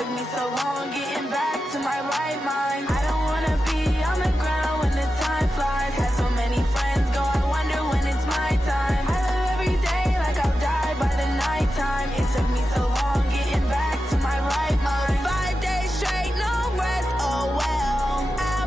took me so long getting back to my right mind. I don't wanna be on the ground when the time flies. Had so many friends go, I wonder when it's my time. I live every day like I'll die by the nighttime. It took me so long getting back to my right mind. 5 days straight, no rest, oh well. I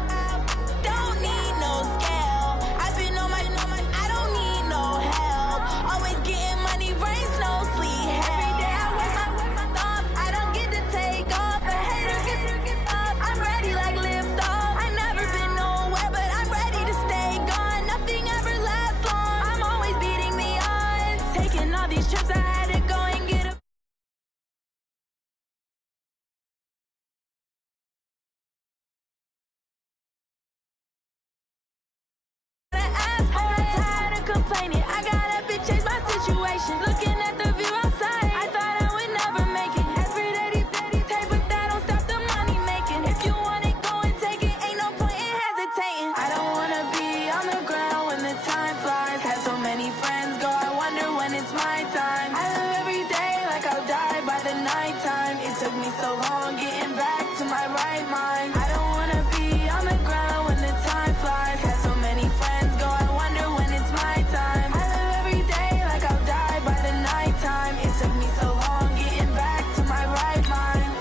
don't need no scale. I've been on my, I don't need no help. Always getting money, rain, snow, sleet, every day I work my thumb. I don't get to take off. A hater get up. I'm ready like lift off. I never been nowhere, but I'm ready to stay gone. Nothing ever lasts long. I'm always beating the odds. Taking all these trips, I had to go and get a ask. I got tired of complaining. I gotta change my situation. Looking at the view outside, I thought I would never make it. Every day, take, but that don't stop the money making. If you want it, go and take it. Ain't no point in hesitating. I don't wanna be on the ground when the time flies. Had so many friends go, I wonder when it's my time. I live every day like I'll die by the nighttime. It took me so long getting back to my right mind. I don't wanna be on the ground when the time flies. Had so many friends go, I wonder when it's my time. I live every day like I'll die by the nighttime. It took me so long getting back to my right mind.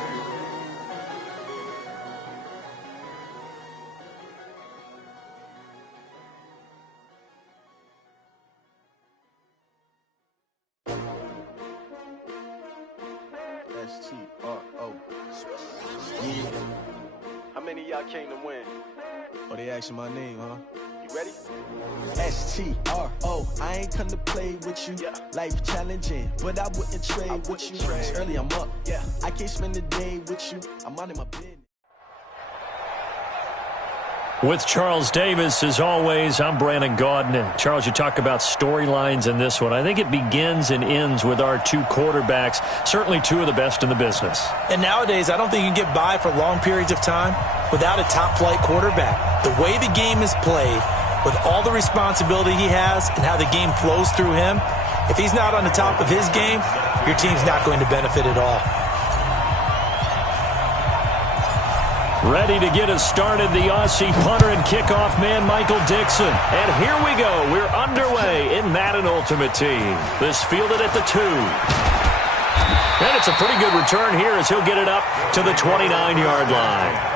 S-T-R-O. Yeah. How many of y'all came to win? Oh, they asking my name, huh? You ready? S-T-R-O. I ain't come to play with you. Yeah. Life challenging, but I wouldn't trade with you. It's early, I'm up. Yeah. I can't spend the day with you. I'm minding my business. With Charles Davis, as always, I'm Brandon Gaudin. Charles, you talk about storylines in this one. I think it begins and ends with our two quarterbacks, certainly two of the best in the business. And nowadays, I don't think you can get by for long periods of time without a top-flight quarterback. The way the game is played, with all the responsibility he has and how the game flows through him, if he's not on the top of his game, your team's not going to benefit at all. Ready to get us started, the Aussie punter and kickoff man, Michael Dixon. And here we go. We're underway in Madden Ultimate Team. This fielded at the 2. And it's a pretty good return here as he'll get it up to the 29-yard line.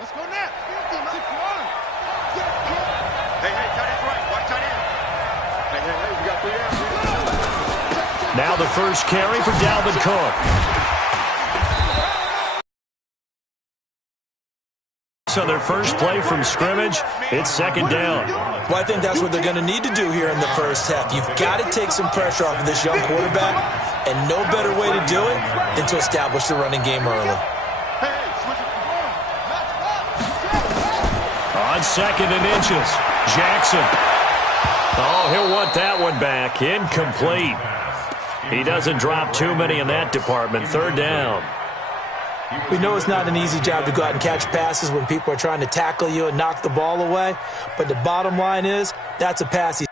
Let's go next. 6-1. Hey, tight end's right. Watch tight end. Hey, we got 3 downs. Now the first carry for Dalvin Cook. on their first play from scrimmage. It's second down. Well, I think that's what they're going to need to do here in the first half. You've got to take some pressure off of this young quarterback, and no better way to do it than to establish the running game early. On second and inches, Jackson. Oh, he'll want that one back. Incomplete. He doesn't drop too many in that department. Third down. We know it's not an easy job to go out and catch passes when people are trying to tackle you and knock the ball away, but the bottom line is that's a pass.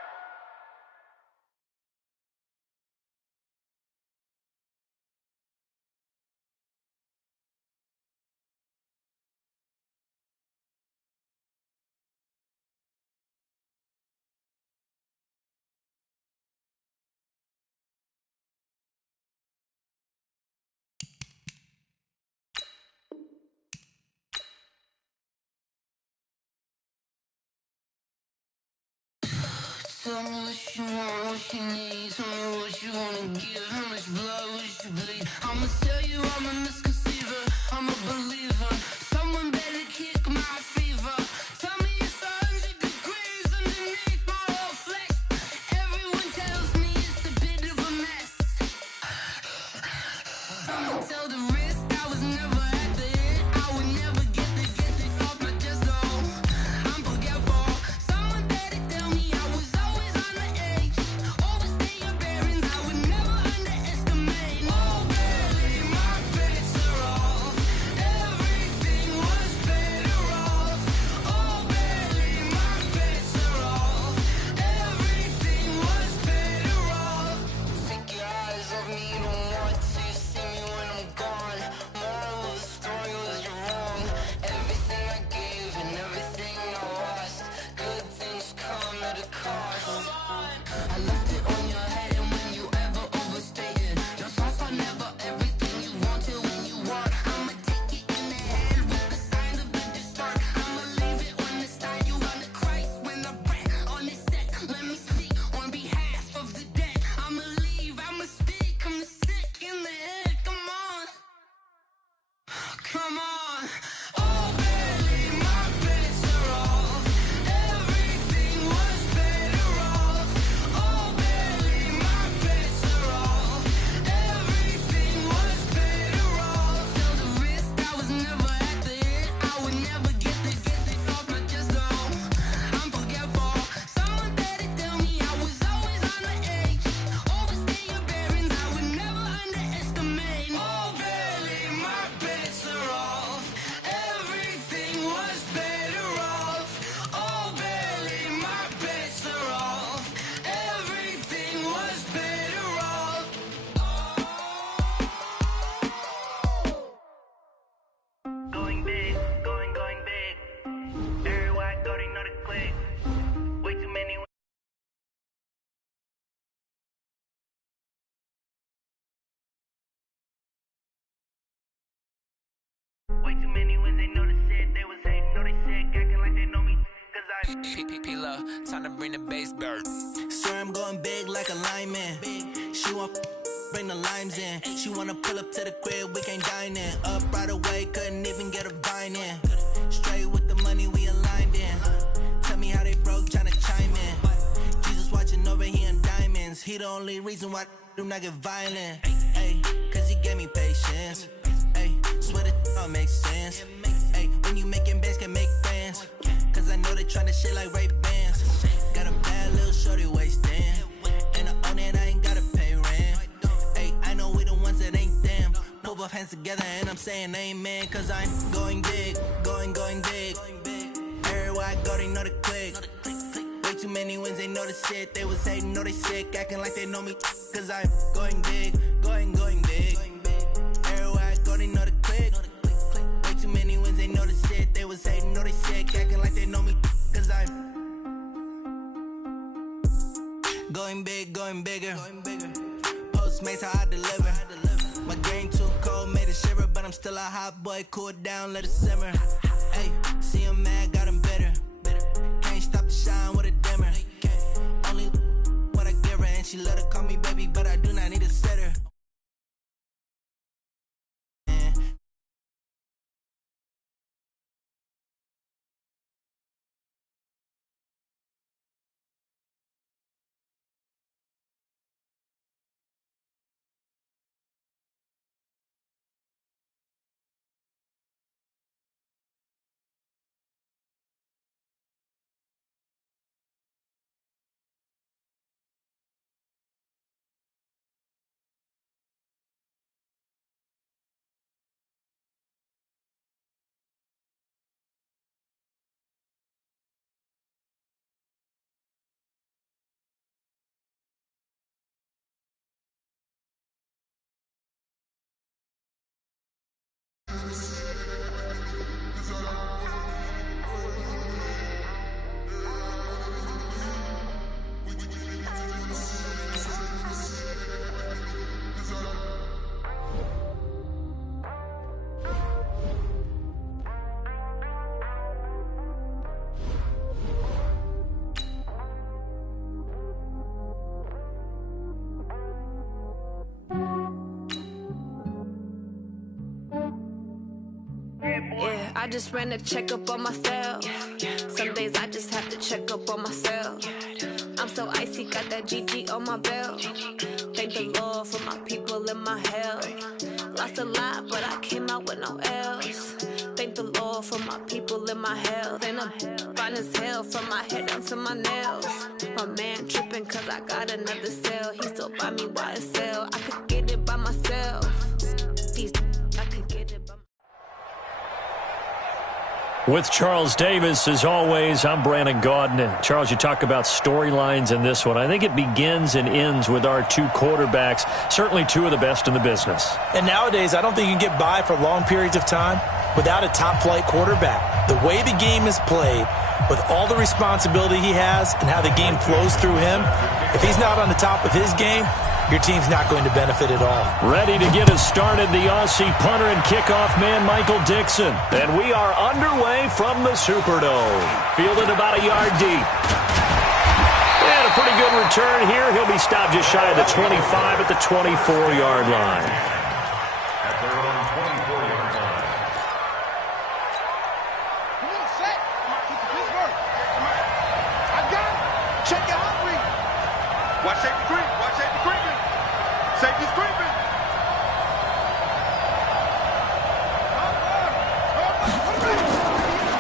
Tell me what you want, what you need. Tell me what you wanna give. How much blood would you bleed? I'ma tell you I'm a misconceiver. I'm a believer. Someone better kick my fever. Tell me it's 100 degrees underneath my whole flesh. Everyone tells me it's a bit of a mess. I'ma tell the risk I was never at the end. I would never get it off my chest though. I'm forgetful. Someone better tell me I was always on the edge. Overstay your bearings, I would never underestimate. Oh baby, my bets are off. Everything was better off. Oh baby, my bets are off. Everything was better off. Take your eyes off me, you don't want to see me when I'm gone. Moral of the story was you're wrong. Everything I gave and everything I lost. Good things come at a cost. I left it on your head, and when you ever overstay it, your thoughts are never everything you wanted when you want. I'ma take it in the head with the signs of the distort. I'ma leave it on the side. You on the Christ when I breath on this set. Let me speak on behalf of the dead. I'ma leave, I'ma speak. I'm the sick in the head. Come on, come on. Oh baby, my bets are off. Everything was better off. Oh baby, my bets are off. Everything was better off. Tell the risk I was never at the end. I would never get it off my chest though. I'm forgetful. Someone better tell me I was always on the edge. Overstay your bearings, I would never underestimate. Oh baby, my bets are off. Everything was better off. Oh baby, my bets are off. Everything was better off. Going big, going big. Everywhere I go, they know the click. Way too many. Way too many wins, they know the shit. They was hating, know they sick, acting like they know me. Cause I P-P-P-Love, time to bring the bass bird. Swear I'm going big like a lineman. She want bring the limes in. She wanna pull up to the crib, we can't dine in. Up right away, couldn't even get a vine in. Straight with the money we aligned in. Tell me how they broke, tryna chime in. Jesus watching over, he in diamonds. He the only reason why do not get violent. Ay, cause he gave me patience. Ay, swear that all makes sense. Ay, when you making bands, can make friends. Cause I know they tryna shit like Ray-Bans. Got a bad little shorty wasting. And I own it, I ain't gotta pay rent. Ay, I know we the ones that ain't them. Put both hands together and I'm saying amen. Cause I'm going big, going big. Everywhere I go, they know the click. Way too many wins, they know the shit. They was hating, know they sick, acting like they know me. Cause I'm going big, going big. Everywhere I go, they know the click. Way too many wins, they know the shit. They was hating, know they sick, acting like they know me. Cause I'm going big, going bigger. Postmates how I deliver. My game too cold, made it shiver, but I'm still a hot boy. Cool down, let it simmer. Hey, see him mad, got him bitter. Can't stop the shine with a dimmer. Only what I give her, and she let her call me baby, but I do not need a sitter. I just ran a checkup on myself. Some days I just have to check up on myself. I'm so icy, got that GG on my belt. Thank the Lord for my people and my health. Lost a lot, but I came out with no L's. Thank the Lord for my people and my health. And I'm fine as hell from my head down to my nails. My man tripping cause I got another cell. He still buy me YSL. I could get it by myself. I could get it by myself. With Charles Davis, as always, I'm Brandon Gaudin. Charles, you talk about storylines in this one. I think it begins and ends with our two quarterbacks, certainly two of the best in the business. And nowadays, I don't think you can get by for long periods of time without a top-flight quarterback. The way the game is played, with all the responsibility he has and how the game flows through him, if he's not on the top of his game, your team's not going to benefit at all. Ready to get us started, the Aussie punter and kickoff man, Michael Dixon. And we are underway from the Superdome. Fielded about a yard deep. And a pretty good return here. He'll be stopped just shy of the 25 at the 24-yard line. At their own 24-yard line. Come on, set. Pittsburgh. I got it. Check your hot read. Watch safety creep. Watch safety creeping. Safety's creeping.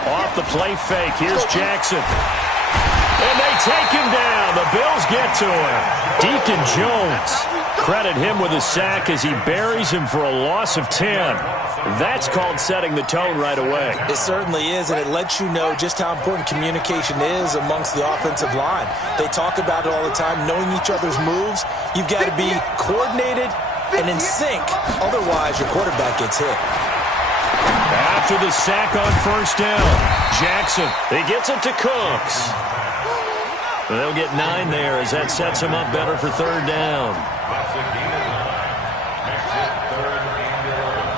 Off the play fake, here's Jackson. And they take him down. The Bills get to him. Deacon Jones. Credit him with a sack as he buries him for a loss of 10. That's called setting the tone right away. It certainly is, and it lets you know just how important communication is amongst the offensive line. They talk about it all the time, knowing each other's moves. You've got to be coordinated and in sync. Otherwise, your quarterback gets hit. After the sack on first down, Jackson, he gets it to Cooks. They'll get 9 there as that sets him up better for third down. That's a gain of 9. Makes it 3rd and 11.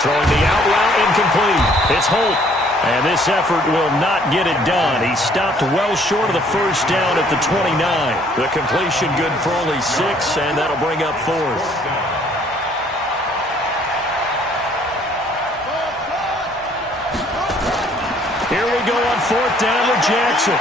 Throwing the out route incomplete. It's Holt. And this effort will not get it done. He stopped well short of the first down at the 29. The completion good for only 6, and that'll bring up 4th. Here we go on 4th down with Jackson.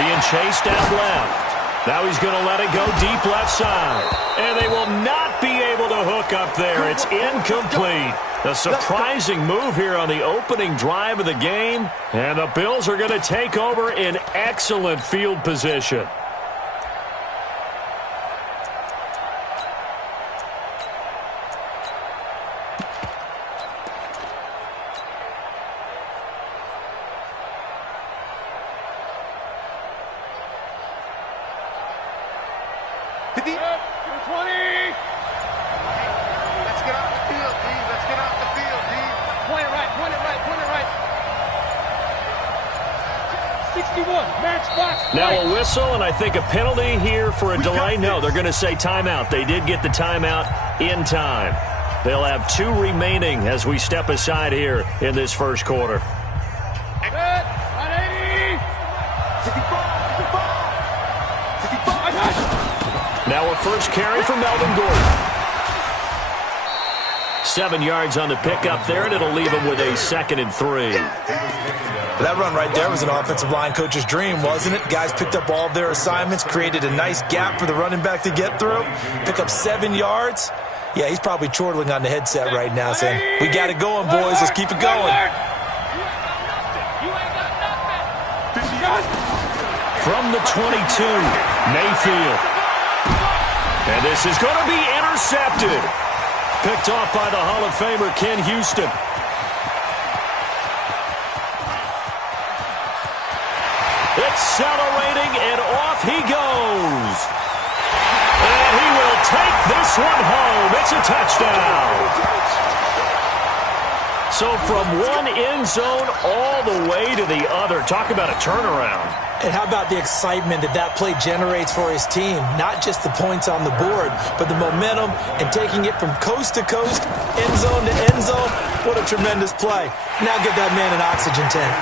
Being chased out left. Now he's going to let it go deep left side. And they will not be able to hook up there. It's incomplete. A surprising move here on the opening drive of the game. And the Bills are going to take over in excellent field position. Now a whistle, and I think a penalty here for a delay. No, they're going to say timeout. They did get the timeout in time. They'll have 2 remaining as we step aside here in this first quarter. Now a first carry for Melvin Gordon. 7 yards on the pickup there, and it'll leave him with a 2nd and 3. That run right there was an offensive line coach's dream, wasn't it? Guys picked up all of their assignments, created a nice gap for the running back to get through, pick up 7 yards. Yeah, he's probably chortling on the headset right now saying, we got it going, boys. Let's keep it going. From the 22, Mayfield. And this is going to be intercepted. Picked off by the Hall of Famer Ken Houston. Accelerating, and off he goes. And he will take this one home. It's a touchdown. So from one end zone all the way to the other. Talk about a turnaround. And how about the excitement that play generates for his team? Not just the points on the board, but the momentum and taking it from coast to coast, end zone to end zone. What a tremendous play. Now get that man an oxygen tank.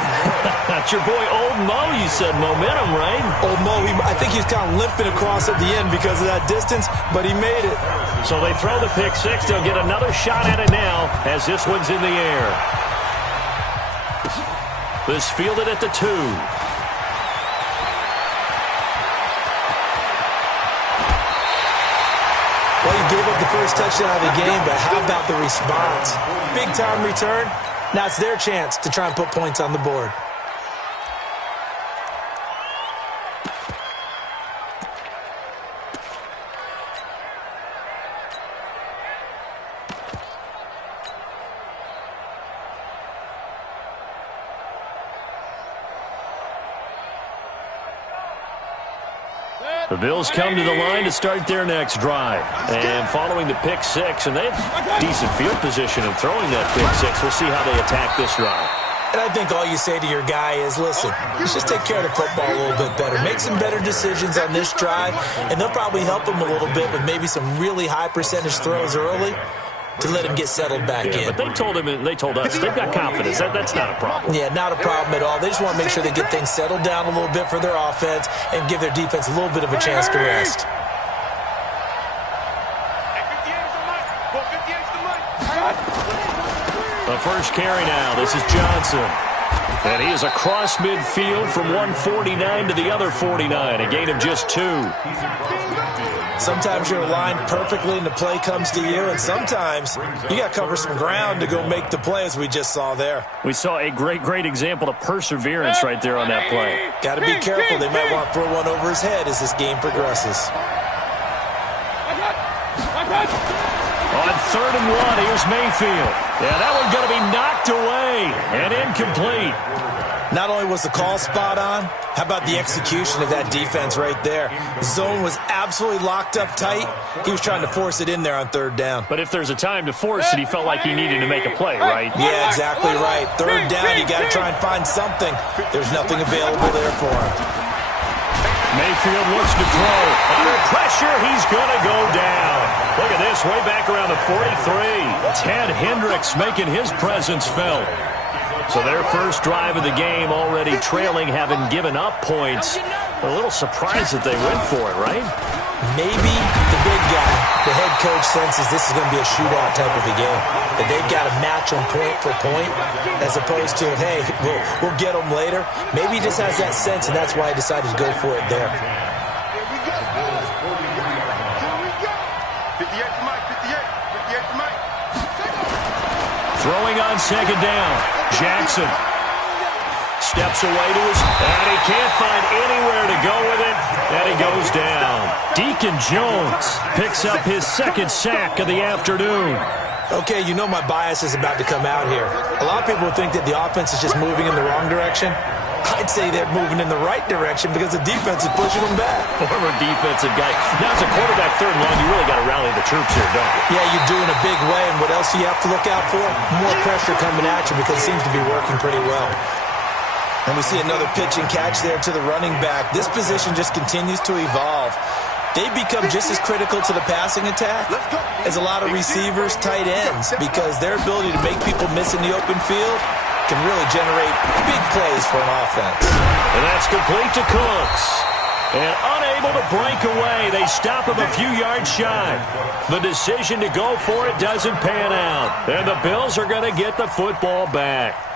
That's your boy Old Mo, you said. Momentum, right? Old Mo, I think he's kind of limping across at the end because of that distance, but he made it. So they throw the pick six. They'll get another shot at it now as this one's in the air. This fielded at the 2. Well, you gave up the first touchdown of the game, but how about the response? Big-time return. Now it's their chance to try and put points on the board. The Bills come to the line to start their next drive. And following the pick six, and they have decent field position in throwing that pick six. We'll see how they attack this drive. And I think all you say to your guy is, listen, let's just take care of the football a little bit better. Make some better decisions on this drive, and they'll probably help him a little bit with maybe some really high percentage throws early to let him get settled back in. But they told him, and they told us, they've got confidence. That's not a problem. Yeah, not a problem at all. They just want to make sure they get things settled down a little bit for their offense and give their defense a little bit of a chance to rest. The first carry now. This is Johnson. And he is across midfield from 149 to the other 49. A gain of just 2. Sometimes you're aligned perfectly and the play comes to you, and sometimes you got to cover some ground to go make the play, as we just saw there. We saw a great example of perseverance right there on that play. Got to be careful. They might want to throw one over his head as this game progresses. On 3rd and 1, here's Mayfield. Yeah, that one's going to be knocked away and incomplete. Not only was the call spot on, how about the execution of that defense right there? The zone was absolutely locked up tight. He was trying to force it in there on 3rd down. But if there's a time to force it, he felt like he needed to make a play, right? Yeah, exactly right. 3rd down, you got to try and find something. There's nothing available there for him. Mayfield looks to throw. Under pressure, he's going to go down. Look at this, way back around the 43. Ted Hendricks making his presence felt. So their first drive of the game already trailing, having given up points. A little surprised that they went for it, right? Maybe the big guy, the head coach, senses this is going to be a shootout type of a game. That they've got to match them point for point, as opposed to, hey, we'll get them later. Maybe he just has that sense, and that's why he decided to go for it there. Here we go. 58 to Mike, 58 to Mike. Throwing on 2nd down. Jackson steps away to his, and he can't find anywhere to go with it, and he goes down. Deacon Jones picks up his 2nd sack of the afternoon. Okay, you know my bias is about to come out here. A lot of people think that the offense is just moving in the wrong direction. I'd say they're moving in the right direction because the defense is pushing them back. Former defensive guy. Now, as a quarterback 3rd and long, you really got to rally the troops here, don't you? Yeah, you do in a big way, and what else do you have to look out for? More pressure coming at you because it seems to be working pretty well. And we see another pitch and catch there to the running back. This position just continues to evolve. They become just as critical to the passing attack as a lot of receivers, tight ends, because their ability to make people miss in the open field can really generate big plays for an offense. And that's complete to Cooks. And unable to break away, they stop him a few yards shy. The decision to go for it doesn't pan out. And the Bills are going to get the football back.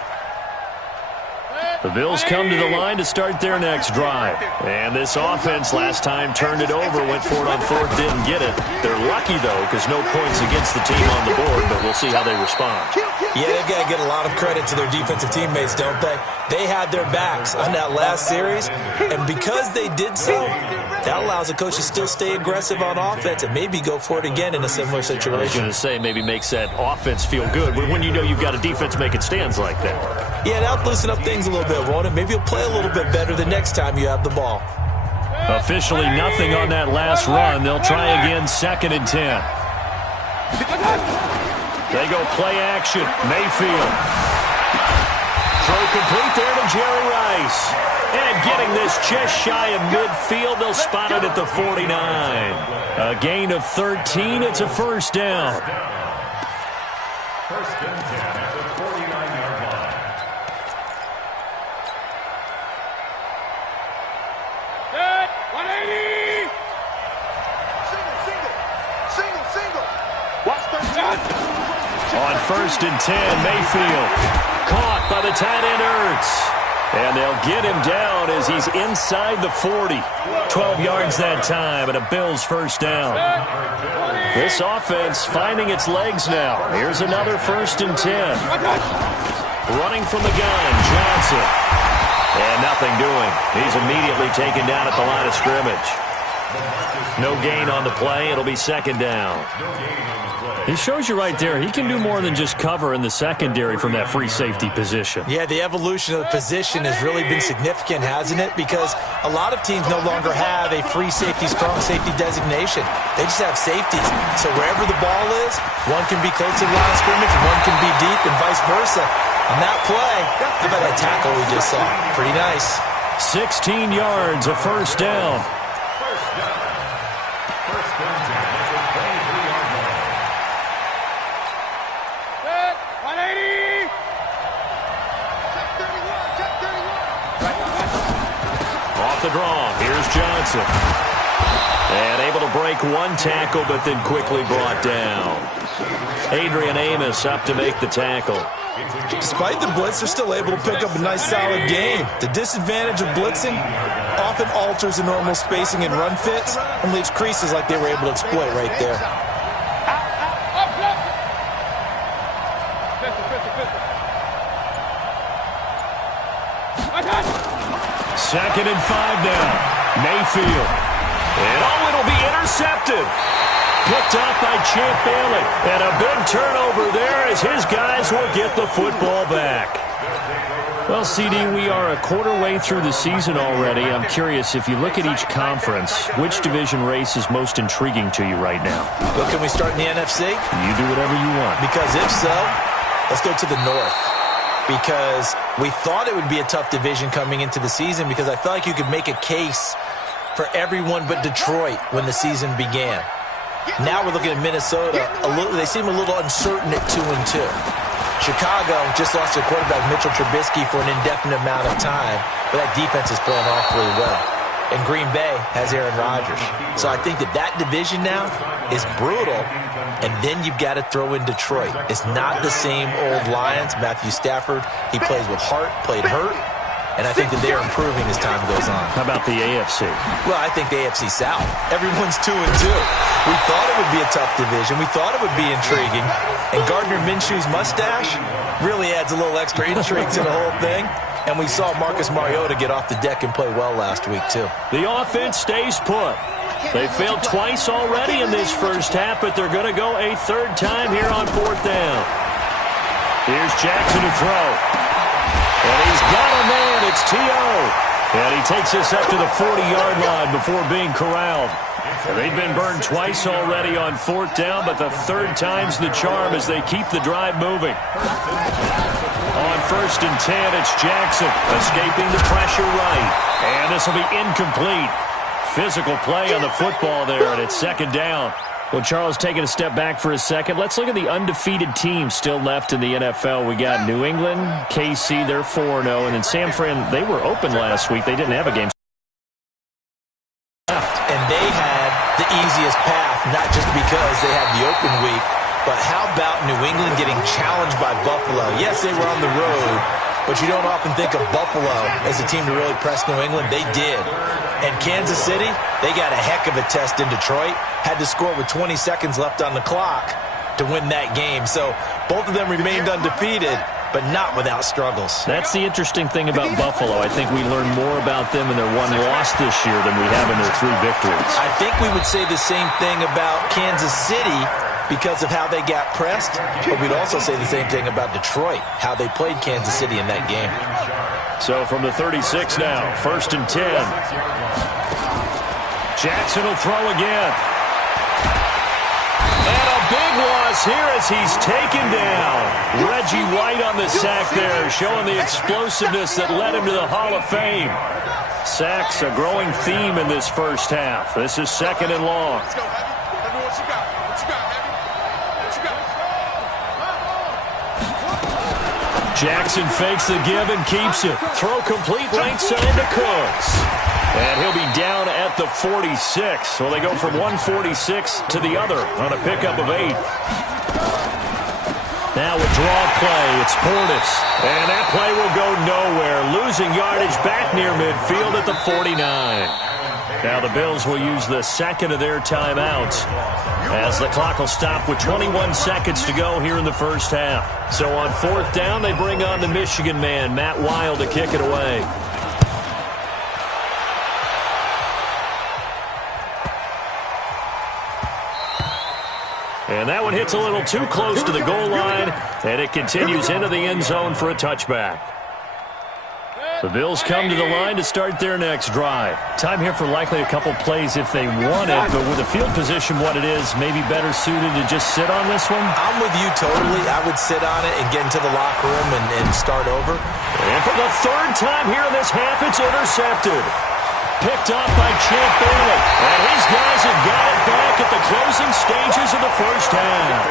The Bills come to the line to start their next drive. And this offense last time turned it over, went for it on 4th, didn't get it. They're lucky, though, because no points against the team on the board, but we'll see how they respond. Yeah, they've got to get a lot of credit to their defensive teammates, don't they? They had their backs on that last series, and because they did so, that allows the coach to still stay aggressive on offense and maybe go for it again in a similar situation. I was going to say, maybe makes that offense feel good when you know you've got a defense making stands like that. Yeah, that'll loosen up things a little bit, won't it? Maybe you'll play a little bit better the next time you have the ball. Officially nothing on that last run. They'll try again, 2nd and 10. They go play action. Mayfield. Throw complete there to Jerry Rice. And getting this just shy of midfield, they'll spot it at the 49. A gain of 13. It's a 1st down. first and 10. Mayfield caught by the tight end Ertz. And they'll get him down as he's inside the 40. 12 yards that time and a Bills first down. This offense finding its legs now. Here's another first and 10. Running from the gun, Johnson. And nothing doing. He's immediately taken down at the line of scrimmage. No gain on the play. It'll be second down. He shows you right there, he can do more than just cover in the secondary from that free safety position. Yeah, the evolution of the position has really been significant, hasn't it? Because a lot of teams no longer have a free safety, strong safety designation. They just have safeties. So wherever the ball is, one can be close to the line of scrimmage, one can be deep, and vice versa. On that play, how about that tackle we just saw? Pretty nice. 16 yards, a first down. Off the draw, here's Johnson. And able to break one tackle, but then quickly brought down. Adrian Amos up to make the tackle. Despite the blitz, they're still able to pick up a nice, solid game. The disadvantage of blitzing often alters the normal spacing and run fits and leaves creases like they were able to exploit right there. Second and 5 now. Mayfield. And it'll be intercepted. Picked up by Champ Bailey. And a big turnover there as his guys will get the football back. Well, CD, we are a quarter way through the season already. I'm curious, if you look at each conference, which division race is most intriguing to you right now? Well, can we start in the NFC? You do whatever you want. Because if so, let's go to the North. Because we thought it would be a tough division coming into the season because I felt like you could make a case for everyone but Detroit when the season began. Now we're looking at Minnesota. They seem a little uncertain at 2-2. Chicago just lost their quarterback, Mitchell Trubisky, for an indefinite amount of time, but that defense is playing awfully well. And Green Bay has Aaron Rodgers. So I think that division now is brutal, and then you've got to throw in Detroit. It's not the same old Lions. Matthew Stafford, he plays with heart, played hurt, and I think that they're improving as time goes on. How about the AFC? Well, I think the AFC South. Everyone's 2-2. We thought it would be a tough division. We thought it would be intriguing. And Gardner Minshew's mustache really adds a little extra intrigue to the whole thing. And we saw Marcus Mariota get off the deck and play well last week, too. The offense stays put. They failed twice already in this first half, but they're going to go a third time here on fourth down. Here's Jackson to throw. And he's got a man. It's T.O. And he takes us up to the 40-yard line before being corralled. They've been burned twice already on fourth down, but the third time's the charm as they keep the drive moving. On first and 10, it's Jackson escaping the pressure right. And this will be incomplete. Physical play on the football there, and it's second down. Well, Charles, taking a step back for a second, let's look at the undefeated teams still left in the NFL. We got New England, KC, they're 4-0, and then San Fran, they were open last week. They didn't have a game left. And they had the easiest path, not just because they had the open week, but how about New England getting challenged by Buffalo? Yes, they were on the road, but you don't often think of Buffalo as a team to really press New England. They did. And Kansas City, they got a heck of a test in Detroit. Had to score with 20 seconds left on the clock to win that game. So both of them remained undefeated, but not without struggles. That's the interesting thing about Buffalo. I think we learned more about them in their one loss this year than we have in their 3 victories. I think we would say the same thing about Kansas City because of how they got pressed, but we'd also say the same thing about Detroit, how they played Kansas City in that game. So from the 36 now, first and 10. Jackson will throw again. And a big loss here as he's taken down. Reggie White on the sack there, showing the explosiveness that led him to the Hall of Fame. Sacks a growing theme in this first half. This is second and long. Let's go, Heavy. Heavy, what you got? What you got, Heavy? What you got? Jackson fakes the give and keeps it. Throw complete right side to Cooks. And he'll be down at the 46. So they go from 146 to the other on a pickup of 8. Now a draw play. It's Portis. And that play will go nowhere. Losing yardage back near midfield at the 49. Now the Bills will use the second of their timeouts as the clock will stop with 21 seconds to go here in the first half. So on fourth down, they bring on the Michigan man, Matt Wild, to kick it away. And that one hits a little too close to the goal line, and it continues into the end zone for a touchback. The Bills come to the line to start their next drive. Time here for likely a couple plays if they want it, but with the field position what it is, maybe better suited to just sit on this one? I'm with you totally. I would sit on it and get into the locker room and start over. And for the third time here in this half, it's intercepted. Picked off by Champ Bailey. And his guys have got it back at the closing stages of the first half.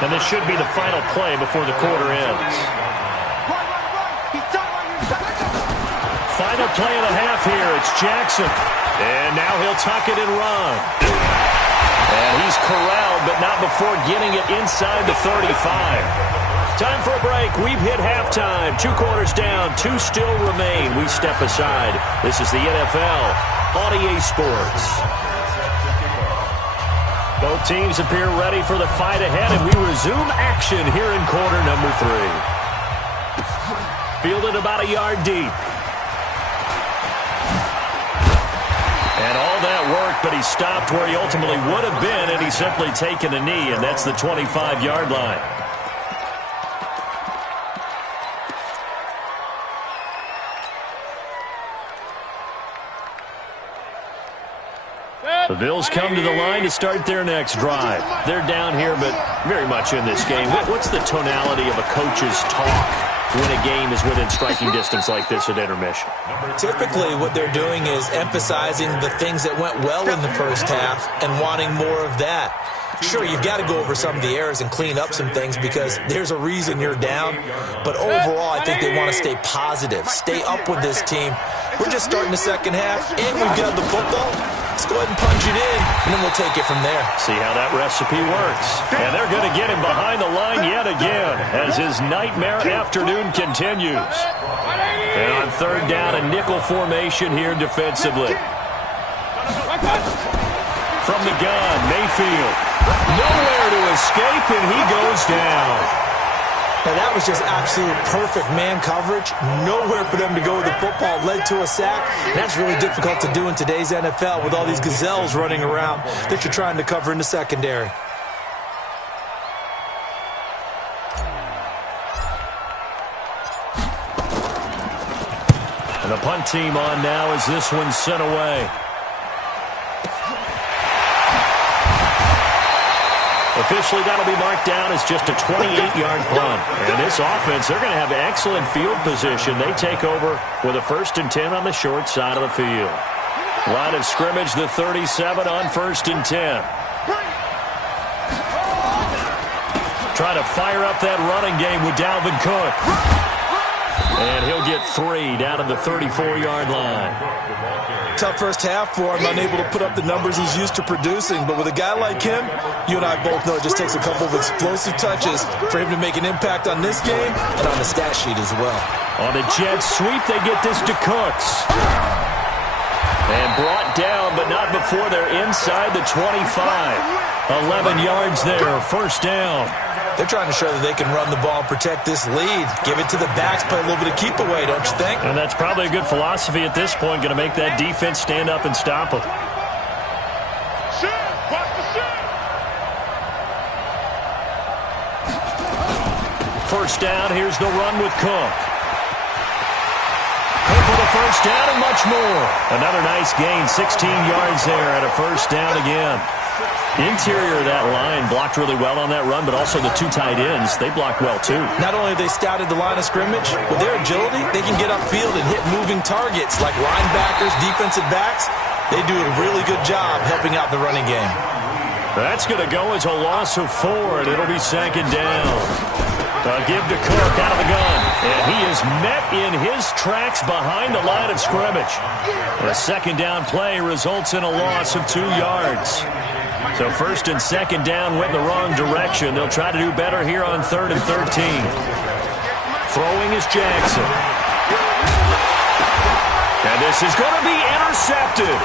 And this should be the final play before the quarter ends. Final play of the half here. It's Jackson. And now he'll tuck it and run. And he's corralled, but not before getting it inside the 35. Time for a break. We've hit halftime. 2 quarters down. 2 still remain. We step aside. This is the NFL on EA Sports. Both teams appear ready for the fight ahead, and we resume action here in quarter number 3. Fielded about a yard deep. And all that work, but he stopped where he ultimately would have been, and he's simply taken a knee, and that's the 25-yard line. The Bills come to the line to start their next drive. They're down here, but very much in this game. What's the tonality of a coach's talk when a game is within striking distance like this at intermission? Typically, what they're doing is emphasizing the things that went well in the first half and wanting more of that. Sure, you've got to go over some of the errors and clean up some things because there's a reason you're down. But overall, I think they want to stay positive, stay up with this team. We're just starting the second half, and we've got the football. Let's go ahead and punch it in, and then we'll take it from there. See how that recipe works. And they're going to get him behind the line yet again as his nightmare afternoon continues. And on third down, a nickel formation here defensively. From the gun, Mayfield. Nowhere to escape, and he goes down. Now, that was just absolute perfect man coverage. Nowhere for them to go with the football. Led to a sack. That's really difficult to do in today's NFL with all these gazelles running around that you're trying to cover in the secondary. And the punt team on now as this one's sent away. Officially, that'll be marked down as just a 28-yard punt. And this offense, they're going to have excellent field position. They take over with a 1st and 10 on the short side of the field. Line of scrimmage, the 37 on 1st and 10. Trying to fire up that running game with Dalvin Cook. And he'll get 3 down to the 34-yard line. Tough first half for him, unable to put up the numbers he's used to producing. But with a guy like him, you and I both know it just takes a couple of explosive touches for him to make an impact on this game and on the stat sheet as well. On the jet sweep, they get this to Cooks. And brought down, but not before they're inside the 25. 11 yards there, first down. They're trying to show that they can run the ball and protect this lead. Give it to the backs, play a little bit of keep away, don't you think? And that's probably a good philosophy at this point, going to make that defense stand up and stop them. First down, here's the run with Cook. Cook with a first down and much more. Another nice gain, 16 yards there at a first down again. Interior of that line blocked really well on that run, but also the 2 tight ends, they blocked well too. Not only have they scouted the line of scrimmage, with their agility, they can get upfield and hit moving targets like linebackers, defensive backs. They do a really good job helping out the running game. That's going to go as a loss of 4, and it'll be 2nd down. Give to Cook out of the gun, and he is met in his tracks behind the line of scrimmage. The 2nd down play results in a loss of 2 yards. So first and second down went the wrong direction. They'll try to do better here on 3rd and 13. Throwing is Jackson. And this is going to be intercepted.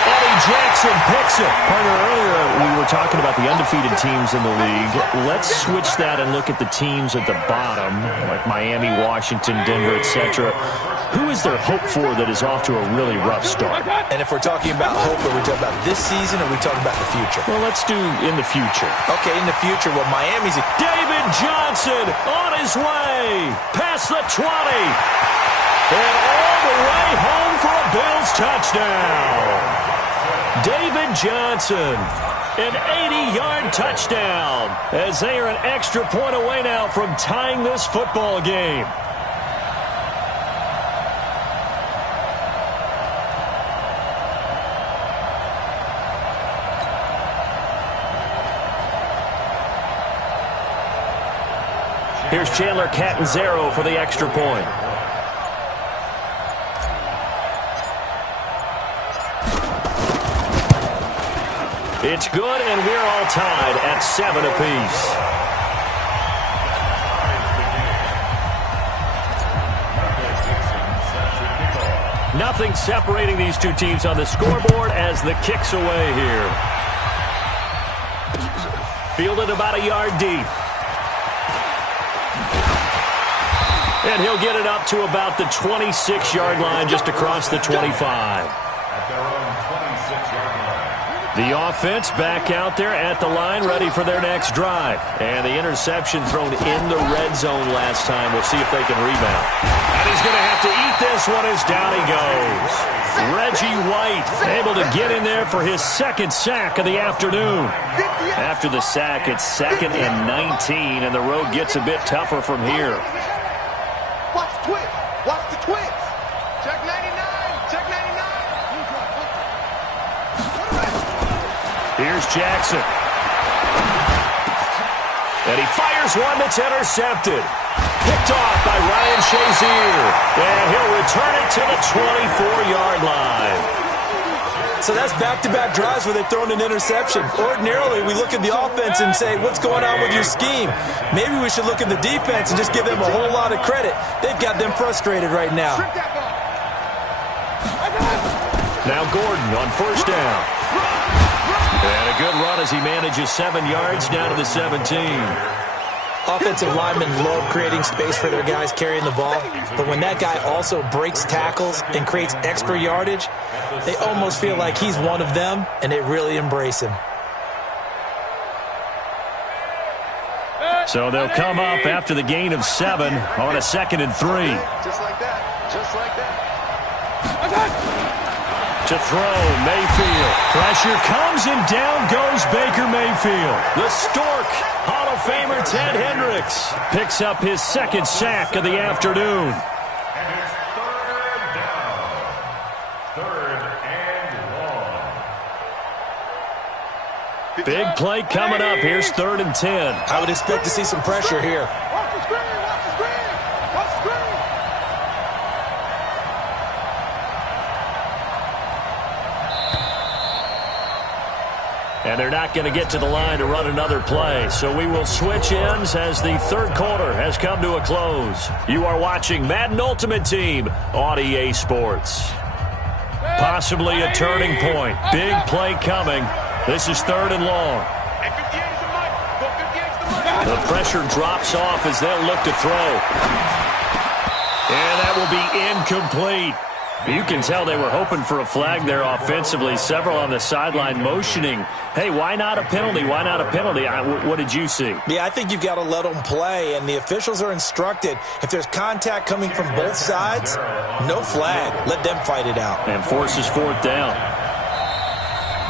Eddie Jackson picks it. Partner, earlier we were talking about the undefeated teams in the league. Let's switch that and look at the teams at the bottom, like Miami, Washington, Denver, etc. Who is there hope for that is off to a really rough start? And if we're talking about hope, are we talking about this season or are we talking about the future? Well, let's do in the future. Okay, in the future, well, Miami's a... David Johnson on his way. Past the 20. And all the way home for a Bills touchdown. David Johnson, an 80-yard touchdown, as they are an extra point away now from tying this football game. Here's Chandler Catanzaro for the extra point. It's good, and we're all tied at 7 apiece. Nothing separating these two teams on the scoreboard as the kick's away here. Fielded about a yard deep. And he'll get it up to about the 26-yard line, just across the 25. The offense back out there at the line, ready for their next drive. And the interception thrown in the red zone last time. We'll see if they can rebound. And he's going to have to eat this one as down he goes. Reggie White able to get in there for his second sack of the afternoon. After the sack, it's 2nd and 19, and the road gets a bit tougher from here. Watch the twist. Watch the twist. Check 99. Check 99. Here's Jackson. And he fires one that's intercepted. Picked off by Ryan Shazier. And he'll return it to the 24-yard line. So that's back-to-back drives where they've thrown an interception. Ordinarily, we look at the offense and say, what's going on with your scheme? Maybe we should look at the defense and just give them a whole lot of credit. They've got them frustrated right now. Now Gordon on first down. And a good run as he manages 7 yards down to the 17. Offensive linemen love creating space for their guys carrying the ball, but when that guy also breaks tackles and creates extra yardage, they almost feel like he's one of them, and they really embrace him. So they'll come up after the gain of 7 on a 2nd and 3. Just like that. Just like that. To throw, Mayfield. Pressure comes and down goes Baker Mayfield. The Stork, Hall of Famer Ted Hendricks, picks up his 2nd sack of the afternoon. And it's 3rd down. 3rd and long. Big play coming up. Here's 3rd and 10. I would expect to see some pressure here. Watch the screen. Watch the screen. Watch the screen. And they're not going to get to the line to run another play. So we will switch ends as the 3rd quarter has come to a close. You are watching Madden Ultimate Team on EA Sports. Possibly a turning point. Big play coming. This is 3rd and long. The pressure drops off as they'll look to throw. And that will be incomplete. You can tell they were hoping for a flag there offensively. Several on the sideline motioning, hey, why not a penalty? Why not a penalty? What did you see? Yeah, I think you've got to let them play, and the officials are instructed. If there's contact coming from both sides, no flag. Let them fight it out. And forces 4th down.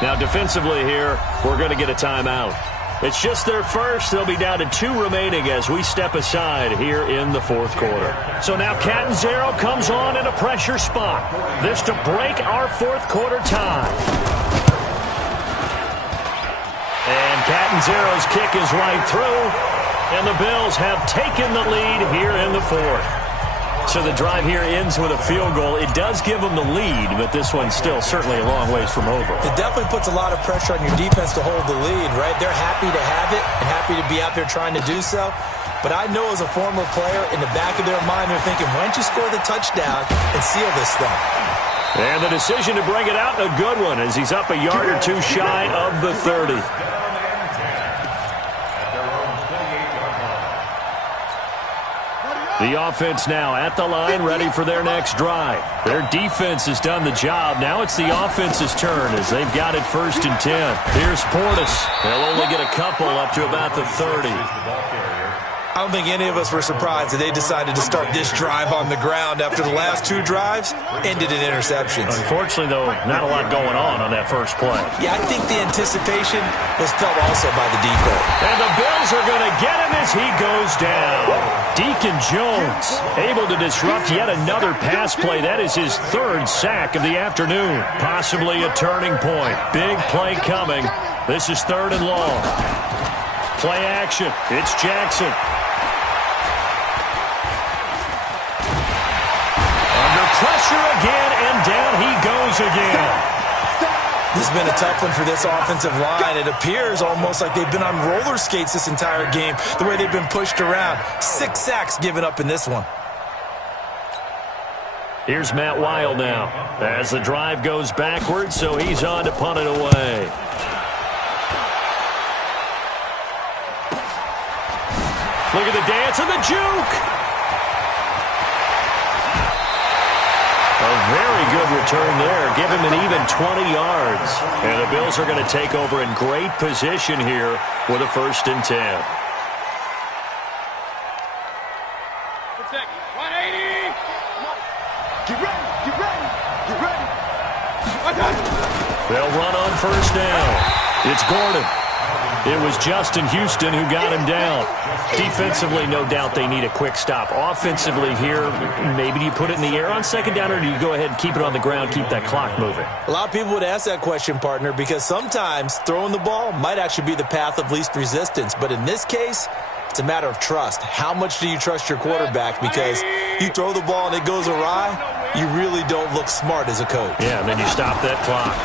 Now defensively here, we're going to get a timeout. It's just their first. They'll be down to 2 remaining as we step aside here in the 4th quarter. So now Catanzaro comes on in a pressure spot. This to break our 4th quarter tie. And Catanzaro's kick is right through. And the Bills have taken the lead here in the 4th. So the drive here ends with a field goal. It does give them the lead, but this one's still certainly a long ways from over. It definitely puts a lot of pressure on your defense to hold the lead, right? They're happy to have it and happy to be out there trying to do so. But I know as a former player, in the back of their mind, they're thinking, why don't you score the touchdown and seal this thing? And the decision to bring it out, a good one, as he's up a yard or two shy of the 30. The offense now at the line, ready for their next drive. Their defense has done the job. Now it's the offense's turn as they've got it 1st and 10. Here's Portis. They'll only get a couple up to about the 30. I don't think any of us were surprised that they decided to start this drive on the ground after the last 2 drives ended in interceptions. Unfortunately, though, not a lot going on that first play. Yeah, I think the anticipation was felt also by the defense. And the Bills are going to get him as he goes down. Deacon Jones able to disrupt yet another pass play. That is his 3rd sack of the afternoon. Possibly a turning point. Big play coming. This is 3rd and long. Play action. It's Jackson. Under pressure again, and down he goes again. This has been a tough one for this offensive line. It appears almost like they've been on roller skates this entire game, the way they've been pushed around. 6 sacks given up in this one. Here's Matt Weil now as the drive goes backwards, so he's on to punt it away. Look at the dance and the juke. A very good return there. Give him an even 20 yards. And the Bills are going to take over in great position here with a 1st and 10. 180. Get ready. Get ready. Get ready. They'll run on 1st down. It's Gordon. It was Justin Houston who got him down. Defensively, no doubt they need a quick stop. Offensively here, maybe do you put it in the air on 2nd down, or do you go ahead and keep it on the ground, keep that clock moving? A lot of people would ask that question, partner, because sometimes throwing the ball might actually be the path of least resistance. But in this case, it's a matter of trust. How much do you trust your quarterback? Because you throw the ball and it goes awry, you really don't look smart as a coach. Yeah, and then you stop that clock.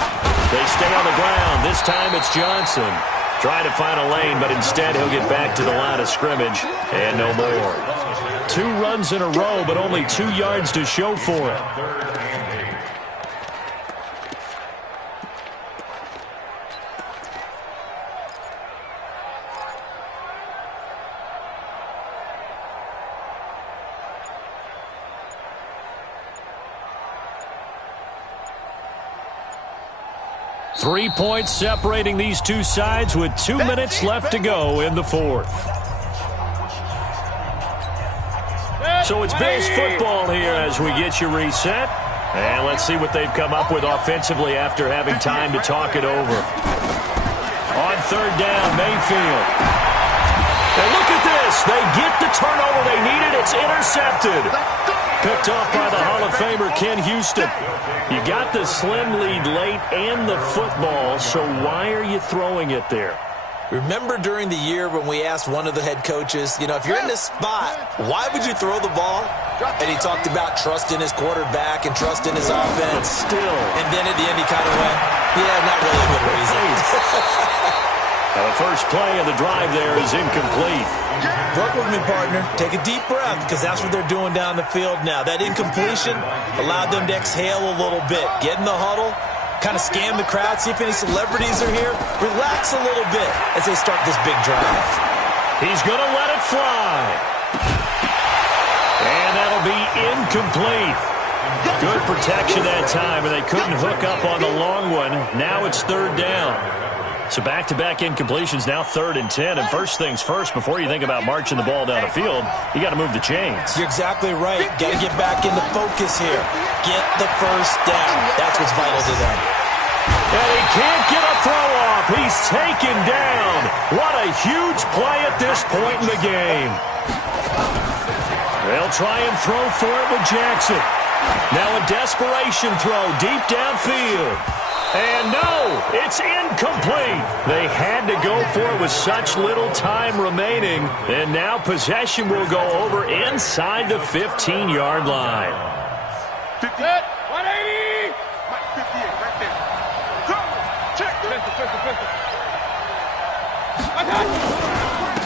They stay on the ground. This time it's Johnson. Trying to find a lane, but instead he'll get back to the line of scrimmage and no more. 2 runs in a row, but only 2 yards to show for it. Three points separating these two sides with 2 minutes left to go in the 4th. So it's Bills football here as we get you reset. And let's see what they've come up with offensively after having time to talk it over. On 3rd down, Mayfield. And look at this. They get the turnover they needed. It's intercepted. Picked off by the Hall of Famer Ken Houston. You got the slim lead late and the football, so why are you throwing it there? Remember during the year when we asked one of the head coaches, you know, if you're in this spot, why would you throw the ball? And he talked about trust in his quarterback and trust in his offense. Still. And then at the end he kind of went, yeah, not really a good reason. The first play of the drive there is incomplete. Work with me, partner. Take a deep breath, because that's what they're doing down the field now. That incompletion allowed them to exhale a little bit. Get in the huddle, kind of scan the crowd, see if any celebrities are here. Relax a little bit as they start this big drive. He's going to let it fly. And that'll be incomplete. Good protection that time, and they couldn't hook up on the long one. Now it's 3rd down. So back-to-back incompletions, now 3rd and 10. And first things first, before you think about marching the ball down the field, you got to move the chains. You're exactly right. Got to get back into focus here. Get the 1st down. That's what's vital to them. And he can't get a throw off. He's taken down. What a huge play at this point in the game. They'll try and throw for it with Jackson. Now a desperation throw deep downfield. And no, it's incomplete. They had to go for it with such little time remaining. And now possession will go over inside the 15-yard line. 50. 180. 58 right there. Go. Check.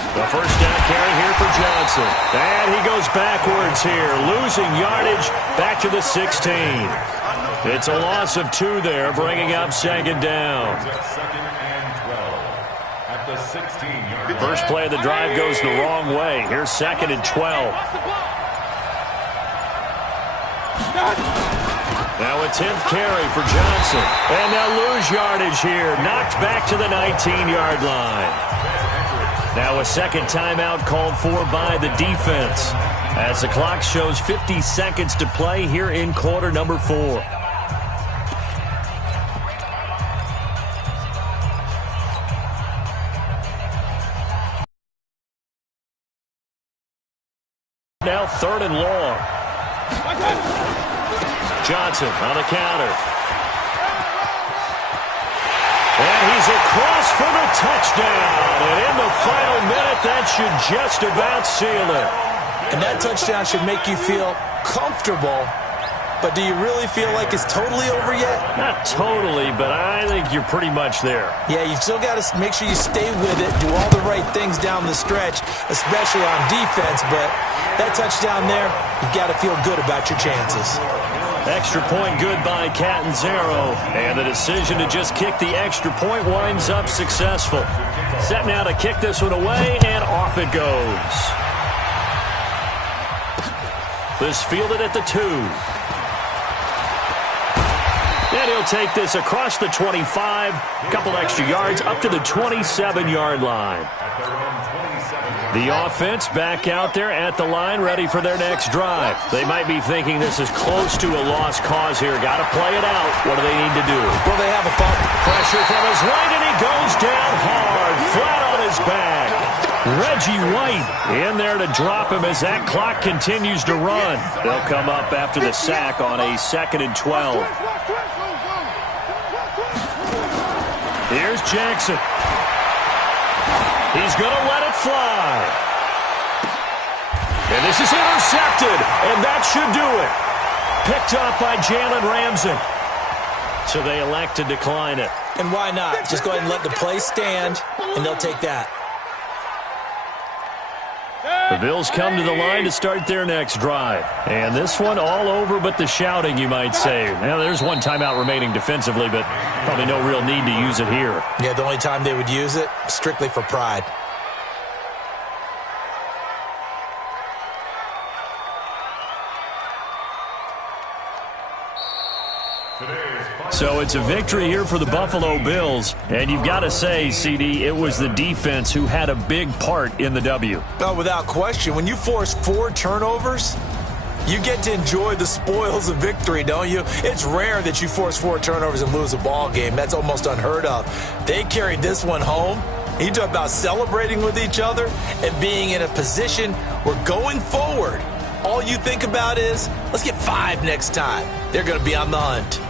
The first down carry here for Johnson. And he goes backwards here, losing yardage back to the 16. It's a loss of 2 there, bringing up second down. Second and 12 at the 16-yard line. First play of the drive goes the wrong way. Here's second and 12. Now a 10th carry for Johnson. And they'll lose yardage here. Knocked back to the 19-yard line. Now a second timeout called for by the defense as the clock shows 50 seconds to play here in quarter number 4. Now third and long. Johnson on the counter. And he's across for the touchdown. And in the final minute, that should just about seal it. And that touchdown should make you feel comfortable. But do you really feel like it's totally over yet? Not totally, but I think you're pretty much there. Yeah, you've still got to make sure you stay with it, do all the right things down the stretch, especially on defense. But that touchdown there, you've got to feel good about your chances. Extra point good by Catanzaro. And the decision to just kick the extra point winds up successful. Set now to kick this one away, and off it goes. This fielded at the 2. And he'll take this across the 25. Couple extra yards up to the 27-yard line. The offense back out there at the line, ready for their next drive. They might be thinking this is close to a lost cause here. Got to play it out. What do they need to do? Well, they have a fumble. Pressure from his right, and he goes down hard, flat on his back. Reggie White in there to drop him as that clock continues to run. They'll come up after the sack on a 2nd and 12. Here's Jackson. He's going to let it fly. And this is intercepted, and that should do it. Picked up by Jalen Ramsey. So they elect to decline it. And why not? Just go ahead and let the play stand, and they'll take that. The Bills come to the line to start their next drive. And this one all over but the shouting, you might say. Now, there's one timeout remaining defensively, but probably no real need to use it here. Yeah, the only time they would use it, strictly for pride. So it's a victory here for the Buffalo Bills. And you've got to say, CD, it was the defense who had a big part in the W. No, without question. When you force 4 turnovers, you get to enjoy the spoils of victory, don't you? It's rare that you force 4 turnovers and lose a ball game. That's almost unheard of. They carried this one home. You talk about celebrating with each other and being in a position where going forward, all you think about is, let's get 5 next time. They're going to be on the hunt.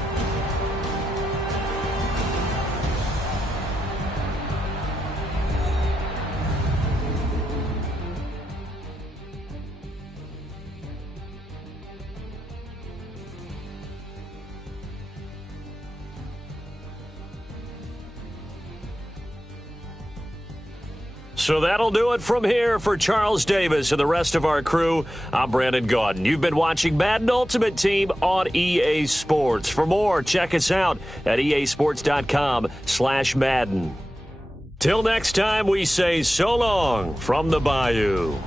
So that'll do it from here for Charles Davis and the rest of our crew. I'm Brandon Gaudin. You've been watching Madden Ultimate Team on EA Sports. For more, check us out at easports.com/Madden. Till next time, we say so long from the Bayou.